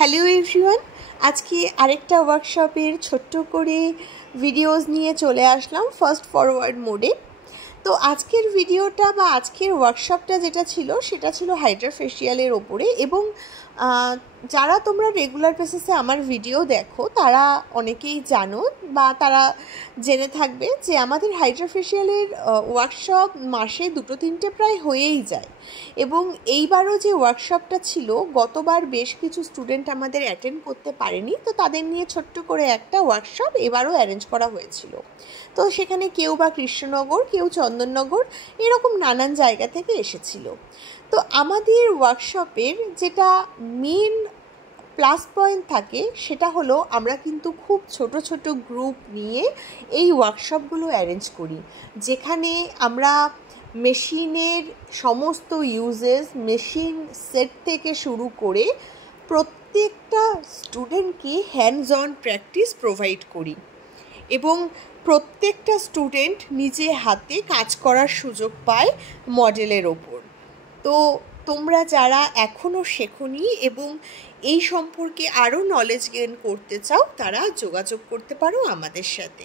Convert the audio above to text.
Hello everyone, আজকে আরেকটা ওয়ার্কশপের ছোট্ট করে ভিডিওস নিয়ে চলে আসলাম ফাস্ট ফরওয়ার্ড মোডে। তো আজকের ভিডিওটা বা আজকের ওয়ার্কশপটা যেটা ছিল সেটা ছিল হাইড্রা ফেশিয়ালের ওপরে। এবং যারা তোমরা রেগুলার বেসিসে আমার ভিডিও দেখো তারা অনেকেই জানো বা তারা জেনে থাকবে যে আমাদের হাইড্রা ফেশিয়ালের ওয়ার্কশপ মাসে 2-3টে প্রায় হয়েই যায়। এবং এইবারও যে ওয়ার্কশপটা ছিল, গতবার বেশ কিছু স্টুডেন্ট আমাদের অ্যাটেন্ড করতে পারেনি, তো তাদের নিয়ে ছোট্ট করে একটা ওয়ার্কশপ এবারও অ্যারেঞ্জ করা হয়েছিল। তো সেখানে কেউ বা কৃষ্ণনগর, কেউ চন্দননগর, এরকম নানান জায়গা থেকে এসেছিল। তো আমাদের ওয়ার্কশপের যেটা মেন প্লাস পয়েন্ট থাকে সেটা হলো আমরা কিন্তু খুব ছোট ছোট গ্রুপ নিয়ে এই ওয়ার্কশপগুলো অ্যারেঞ্জ করি, যেখানে আমরা মেশিনের সমস্ত ইউজেস, মেশিন সেট থেকে শুরু করে প্রত্যেকটা স্টুডেন্টকে হ্যান্ডস অন প্র্যাকটিস প্রোভাইড করি এবং প্রত্যেকটা স্টুডেন্ট নিজে হাতে কাজ করার সুযোগ পায় মডেলের ওপর। তো তোমরা যারা এখনও শেখোনি এবং এই সম্পর্কে আরও নলেজ গেইন করতে চাও তারা যোগাযোগ করতে পারো আমাদের সাথে।